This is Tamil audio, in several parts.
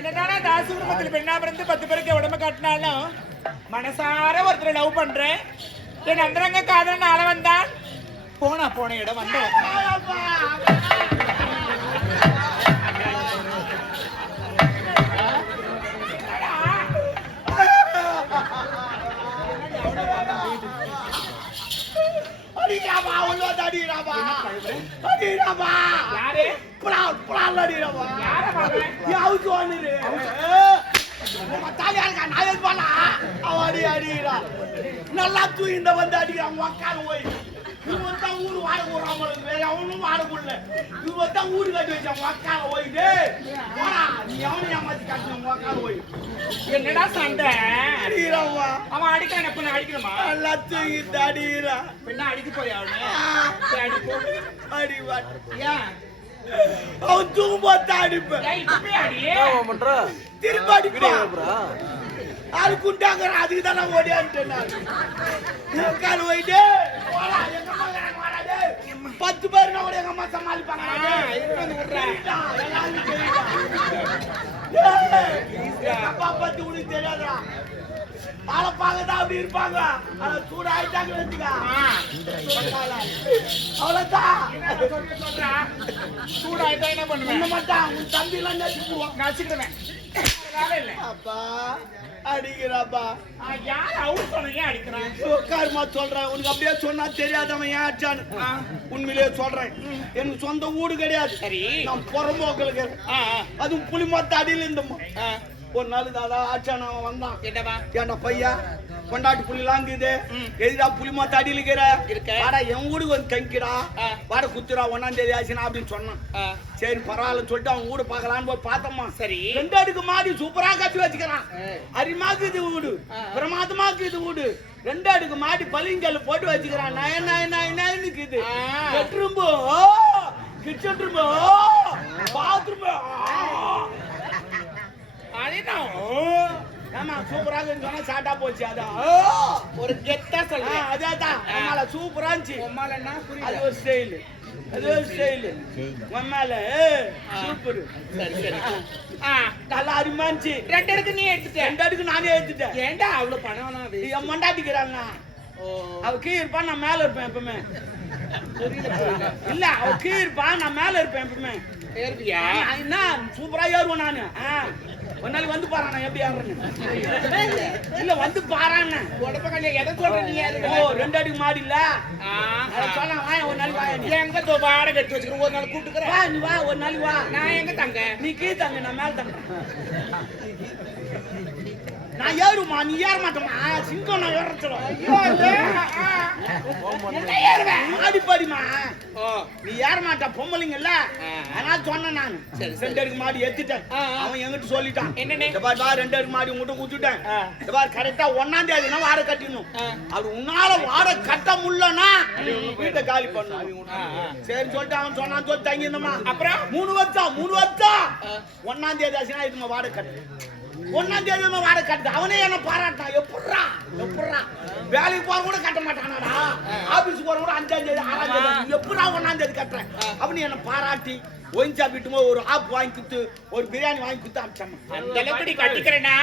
என்னதானா தாசு குடும்பத்தில் பெண்ணா பிறந்து 10 பேருக்கு உடம்பு காட்டினாலும் மனசார ஒருத்தரை லவ் பண்றேன். என் அந்தரங்க காதலன் ஆள வந்தான். போன இடம் வந்த நல்லா தூயிண்ட வந்து அடிக்கிறான் உக்கால போய் இவன் தான் ஊரு வாட போறான் வேற அவனும் வாட போடல இவன் தான் ஊடு கட்டி வச்சான் உக்கால போயிட்டு நீ அவனையும் ஏமாத்தி காட்டின உக்கால போய் என்னடா சண்டை அடிக்கிறான் அவன் அடிக்கிறான் எப்ப அடிக்கணுமா நல்லா தூங்கிட்டு அடிக்கிறான் என்ன அடிக்க போய் அவனு அடிவா ஏன் அவன் தூங்கும்போது அடிப்பேன் திரும்ப அடிப்பான் அது குண்டாங்கிற அதுக்கு தான் நான் ஓடியான்ட்டேன் உட்காரு போயிட்டு 10 பேர் நான் எங்க அம்மா சமாளிப்பாங்க அப்பா பத்தி உனக்கு தெரியாதா ஆளப்பாங்கதான் அப்படி இருப்பாங்க ஆனா சூட ஆயிட்டாங்க வச்சுக்கா அவ்வளவுதான் சூடாயிட்டா என்ன பண்ணுவேன் மாட்டான் உன் தம்பி எல்லாம் நச்சுக்குவான் நச்சுக்கிடுவேன் அப்பா அடிக்கிறாப்பா யார் அவுட் சொன்னீங்க அடிக்கிறான் உட்காருமா சொல்றேன் உனக்கு அப்படியே சொன்னா தெரியாதவன் ஏன் அடிச்சான்னு உண்மையிலேயே சொல்றேன் எனக்கு சொந்த வீடு கிடையாது சரி நான் புறம்போக்களுக்கு அதுவும் புளிமத்த அடியில் இருந்தோம் ஒரு நாள் தாதா ஆச்சான் அவன் வந்தான் என்னவா ஏன்டா பையா கொண்டாட்டி புள்ளிலாம் இருக்குது எதிரா புளிமத்த அடியில் இருக்கிற வாடா என் வீடுக்கு வந்து தங்கிடா வாட குத்துரா 1ஆம் தேதி ஆச்சுனா அப்படின்னு சொன்னான் சரி பரவாயில்லன்னு சொல்லிட்டு அவன் வீடு பார்க்கலான்னு போய் பார்த்தோமா சரி 2 அடுக்கு மாடி சூப்பரா கட்டி வச்சுக்கிறான் அரிமாக்கு இது வீடு பிரமாதமாக்கு இது வீடு 2 அடுக்கு மாடி பளிங்கல் போட்டு வச்சுக்கிறான் நயனுக்குது பெட்ரூம் கிச்சன் ரூம் பாத்ரூம் ஆமா சூப்பராக சொன்னா சாட்டா போச்சு அதான் ஒரு கெத்தா சொல்றேன் அதான் அம்மால சூப்பரா இருந்துச்சு அது ஒரு ஸ்டைல் உம்மால சூப்பர் நல்லா அருமையா இருந்துச்சு 2 அடுக்கு நீ எடுத்துட்ட 2 அடுக்கு நானே எடுத்துட்டேன் ஏன்டா அவ்வளவு பணம் என் மண்டாட்டிக்கிறாங்க அவ கீழே இருப்பான் நான் மேல இருப்பேன் எப்பவுமே இல்ல அவ கீழே இருப்பான் நான் மேல இருப்பேன் எப்பவுமே ஏறுவியா என்ன சூப்பரா ஏறுவேன் நானு ஒரு நாளைக்கு வந்து பாரு நான் எப்படி ஏறுறேன்னு இல்ல வந்து பாறான்னு உடம்பு எதை சொல்ற நீ 2 அடிக்கு மாடி இல்ல சொன்னா வா ஒரு நாளைக்கு வா எங்க வாடகை கட்டி வச்சுக்கிறேன் ஒரு நாள் கூப்பிட்டுக்கிறேன் வா நீ வா ஒரு நாளைக்கு வா நான் எங்க தங்க நீ கீழே தங்க நான் மேல தங்க நான் ஏறுமா நீ ஏற மாட்டோமா சிங்கம் நான் ஏறுவேன் மாடிப்பாடிமா நீ ஏற மாட்டா பொம்பளைங்கல்ல அதனால சொன்னேன் நான் 2 அடுக்கு மாடி ஏத்திட்டேன் அவன் எங்கிட்ட சொல்லிட்டான் என்னன்னு 2 அடுக்கு மாடி உங்ககிட்ட குடுத்துட்டேன் கரெக்டா 1ஆம் தேதினா வாடகை கட்டிடணும் அது உன்னால வாடகை கட்ட முடியலன்னா வீட்டை காலி பண்ணும் சரி சொல்லிட்டு அவன் சொன்னான்னு சொல்லி தங்கிருந்தோமா அப்புறம் 3 வருஷம் 1ஆம் தேதி ஆச்சுன்னா இதுமா வாடகை கட்டு 1ஆம் தேதி வாடகை கட்டு அவனே என்ன பாராட்டான் எப்படா வேலைக்கு போற கூட கட்ட மாட்டானாடா ஆபீஸ் போற கூட 5ஆம் தேதி 6ஆம் தேதி எப்படா 1ஆம் தேதி கட்டுறேன் அப்படின்னு என்ன பாராட்டி ஒயின்சா வீட்டுமோ ஒரு ஆப் வாங்கி கொடுத்து ஒரு பிரியாணி வாங்கி கொடுத்து அமிச்சாமா அந்த அளவுக்கு கட்டிக்கிறேன்னா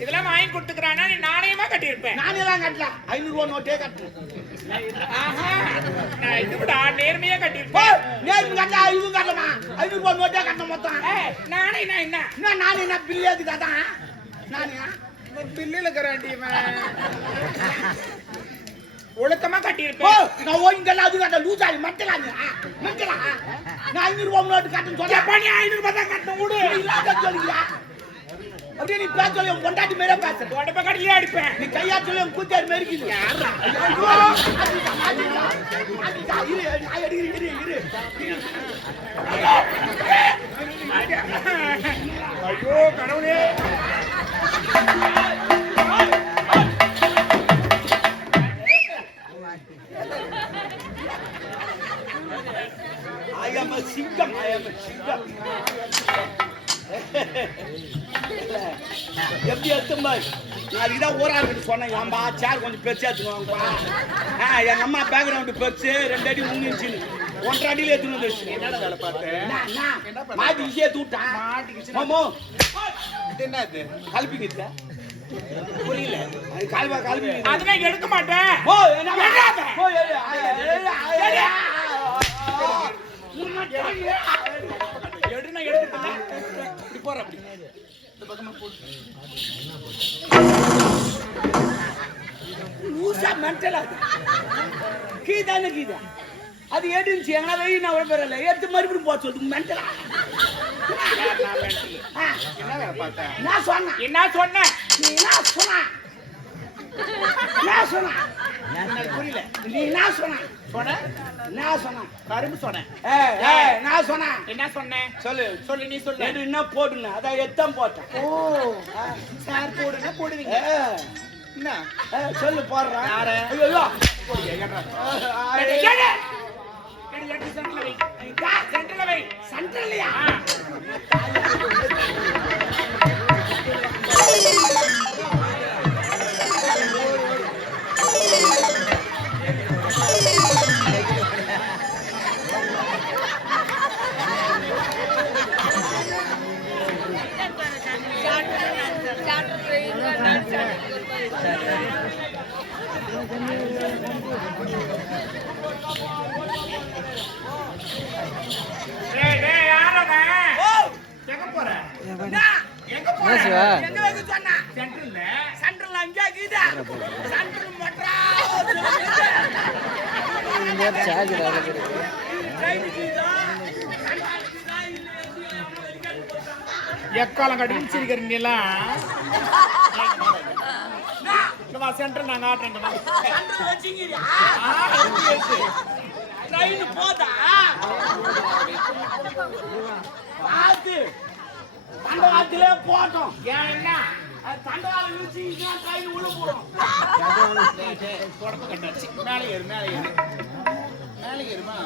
இதெல்லாம் வாங்கி கொடுத்துக்கிறானா நீ நாணயமா கட்டியிருப்பேன் நானே எல்லாம் கட்டல 500 ரூபாய் நோட்டே கட்டுறேன் நான் இது விட நேர்மையா கட்டியிருப்பேன் நேர்மை கட்டா இதுவும் கட்டலாமா 500 ரூபாய் நோட்டே கட்ட மொத்தம் நானே என்ன நானே என்ன பில்லு ஏத்துக்காதா நானே பில்லுல இருக்கிறாண்டி ஒழுக்கமா கட்டியிருப்பேன் நான் ஓய்ந்தெல்லாம் அது கட்ட லூசாரி மட்டலா நான் 500 ரூபாய் நோட்டு கட்டணும் சொல்ல 500 ரூபாய் தான் கட்டணும் விடு இல்லாத சொல்லியா அப்படியே நீ பேச சொல்லி பொண்டாட்டி மேலே பேச உடம்பு கட்டிலே அடிப்பேன் நீ கையா சொல்லி கூத்தாரு மேரிக்குது ஐயோ கடவுளே I am a சிங்கம் எப்படி எடுத்தும்பா நான் அதுக்குதான் ஊராளுக்கிட்ட சொன்னேன் ஏன்பா சேர் கொஞ்சம் பெருசா எடுத்துக்குவாங்கப்பா எங்க அம்மா பேக்ரவுண்டு பெருசு 2 அடி 3 இன்ச்சுன்னு 1.5 அடியில் எடுத்துன்னு வந்துருச்சு என்னடா வேலை பார்த்தேன் மாட்டி விஷயம் தூட்டான் இது என்ன இது கல்பிக்கிட்ட புரியல கல்பி அதெல்லாம் எடுக்க மாட்டேன் ஓ என்ன ஓ எடுனா எடுக்கல இப்படி போற அப்படி இந்த பக்கமா போ ஊசா மென்டலா கீதானே கீதா அது ஏடிச்சு எங்க வெயி நான் வரல எடுத்து மறுபடியும் போக சொல்லுங்க மென்டலா என்ன வேலை பார்த்தேன் நான் சொன்னேன் என்ன சொன்னேன் நீ என்ன சொன்ன நான் சொன்னேன் எனக்கு புரியல நீ என்ன சொன்ன சொன்ன நான் சொன்னேன் கரும்பு சொன்னேன் நான் சொன்னேன் என்ன சொன்னேன் சொல்லு சொல்லு நீ சொல்லு எது என்ன போடுன அதான் எத்தம் போட்டேன் ஓ சார் போடுனா போடுவீங்க என்ன சொல்லு போடுறேன் யாரு? ஐயோ சென்டர்ல வை சென்ட்ரல்லையா எங்க போற எங்க போற எங்க வைக்க சொன்னா சென்டர்ல சென்ட்ரல் அங்கே கீதா சென்ட்ரல் மட்ரா எக்காலம் கட்டி சிரிக்கிறீங்களா சென்டர் நாங்க ஆட்டுறேன் சென்ட்ரல் வச்சிங்கறியா ட்ரெயின் போதா ஆத்து தண்டவாளத்திலே போட்டோம் ஏன் என்ன தண்டவாளம் வச்சிங்கன்னா ட்ரெயின் உள்ள போடும் தொடப்பு கட்டாச்சு மேலே ஏறு மேலே ஏறுமா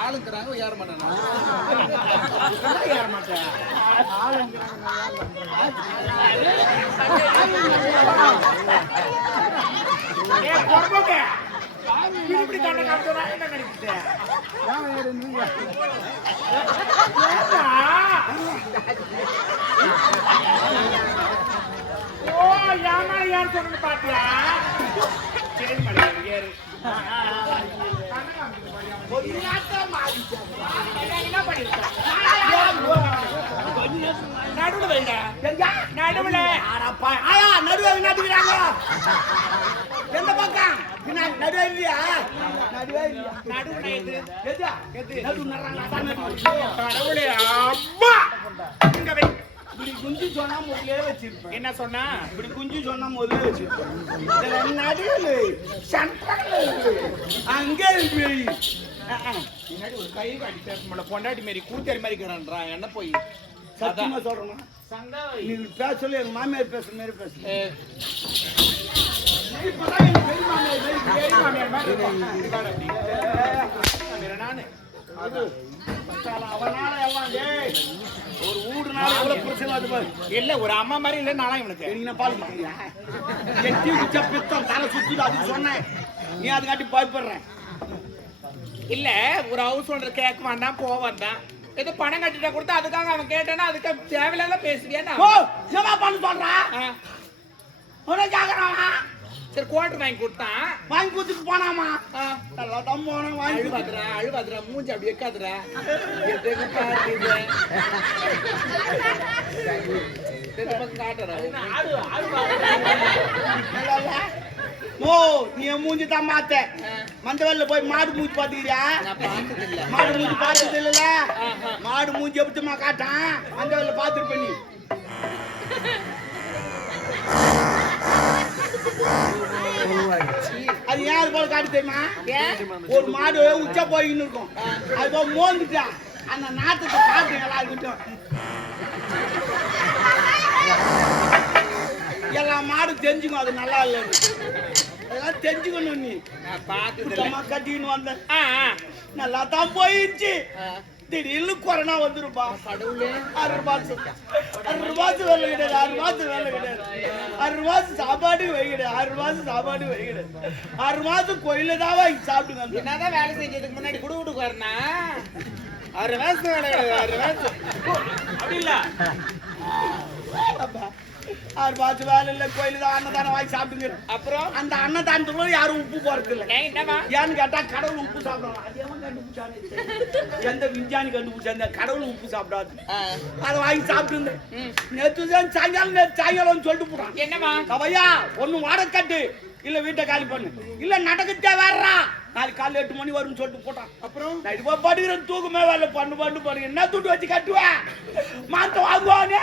ஆளுங்கிறாங்க ஏற மாட்டேன் ஏற மாட்டேன் இப்படி கண்ண காமிச்சா என்ன நினைக்கிட்டேன் ஓ யாமா யார் சொன்னு பாத்தியா சரி மடி ஏறு நடுவுல வைங்க நடுவுல நடுவே நடுக்கிறாங்க எந்த பக்கம் நடுவே இல்லையா நடுவே இல்லையா நடுவுல எது எதா எது நடு நடுறாங்க கடவுளே அம்மா இங்க வை இப்படி குஞ்சு சொன்னா முதலே வச்சிருப்பேன் என்ன சொன்னா இப்படி குஞ்சு சொன்னா முதலே வச்சிருப்பேன் இதுல நடுவே சென்ட்ரல் அங்கே பின்னாடி ஒரு கை காட்டி பேச பொண்டாட்டி மாரி கூத்தேரி மாதிரி இருக்கிறான்றா என்ன போய் சத்தியமா சொல்றேன் நீ பேச சொல்லி எங்க மாமியார் பேசுற மாதிரி பேசு இப்பதான் எங்க பெரிய மாமியார் மாதிரி நானு அது அவனால எல்லாம் டேய் ஒரு ஊடுனால எவ்வளவு பிரச்சனை அது பாரு இல்ல ஒரு அம்மா மாதிரி இல்ல நானா இவனுக்கு நீங்க பால் குடிக்கிறியா எட்டி குச்ச பித்தம் தலை சுத்துது அது சொன்னேன் நீ அதுக்காட்டி பயப்படுறேன் இல்ல ஒரு ஹவுஸ் ஓனர் கேட்க வேண்டாம் போக வேண்டாம் ஏதோ பணம் கட்டிட்ட கொடுத்தா அதுக்காக அவன் கேட்டானா அதுக்கு தேவையில்லாத பேசுவியா ஓ ஜமா பண்ண சொல்றா உன கேக்குறான் சரி குவார்டர் வாங்கி கொடுத்தான் வாங்கி கொடுத்துட்டு போனாமா நல்லா தான் போன வாங்கி அழுவாதுரா மூஞ்சி அப்படி வைக்காதுரா ஓ நீ மூஞ்சி தான் மாத்த மந்தவல்ல போய் மாடு மூஞ்சி பாத்துக்கிறியா மாடு மூஞ்சி பார்த்தது இல்ல மாடு மூஞ்சி எப்படிமா காட்டான் மந்தவல்ல பாத்துட்டு பண்ணி அது யாரு போல காட்டு தெரியுமா ஒரு மாடு உச்சா போயின்னு இருக்கும் அது போய் மோந்துட்டா அந்த நாட்டத்தை காட்டு எல்லாருக்கிட்டும் எல்லா மாடு தெரிஞ்சுக்கும் அது நல்லா இல்லைன்னு அதெல்லாம் தெரிஞ்சுக்கணும் நீ நான் பாத்து கட்டின்னு வந்த நல்லா தான் போயிடுச்சு திடீர்னு கொரோனா வந்துருப்பா கடவுளே 6 மாசம் வேலை கிடையாது 6 மாசம் வேலை கிடையாது 6 மாசம் சாப்பாடு வை கிடையாது 6 மாசம் சாப்பாடு வை கிடையாது 6 மாசம் கோயில தான் வாங்கி சாப்பிடுங்க என்னதான் வேலை செஞ்சதுக்கு முன்னாடி குடு குடுக்கு வரனா 6 மாசம் வேலை கிடையாது 6 மாசம் அப்படி இல்ல 6 மாசம் வேலை இல்ல கோயில தான் அன்னதானம் வாங்கி சாப்பிடுங்க அப்புறம் அந்த அன்னதானத்துக்குள்ள யாரும் உப்பு போறது இல்ல என்னமா ஏன்னு கேட்டா கடவுள் உப்பு சாப்பிடுவாங்க அது எவன் கண்டுபிடிச்சானே எந்த விஞ்ஞானி கண்டுபிடிச்சா அந்த கடவுள் உப்பு சாப்பிடாது அதை வாங்கி சாப்பிட்டு நேற்று சாயங்காலம் சொல்லிட்டு போறான் என்னமா கவையா ஒண்ணு வாடகை கட்டு இல்ல வீட்டை காலி பண்ணு இல்ல நடக்கத்தே வர்றா நாளைக்கு காலைல 8 மணி வரும்னு சொல்லிட்டு போட்டான் அப்புறம் நைட்டு போய் படுக்கிறேன் தூக்கமே வரல பண்ணு என்ன துட்டு வச்சு கட்டுவேன் மாத்த வாங்குவானே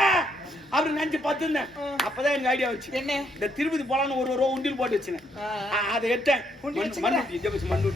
அப்படின்னு நினைச்சு பார்த்துருந்தேன் அப்பதான் எனக்கு ஐடியா வச்சு என்ன இந்த திருப்பதி போலான்னு ஒரு ரூபா உண்டில் போட்டு வச்சுனேன் அதை எட்டேன் மண்ணு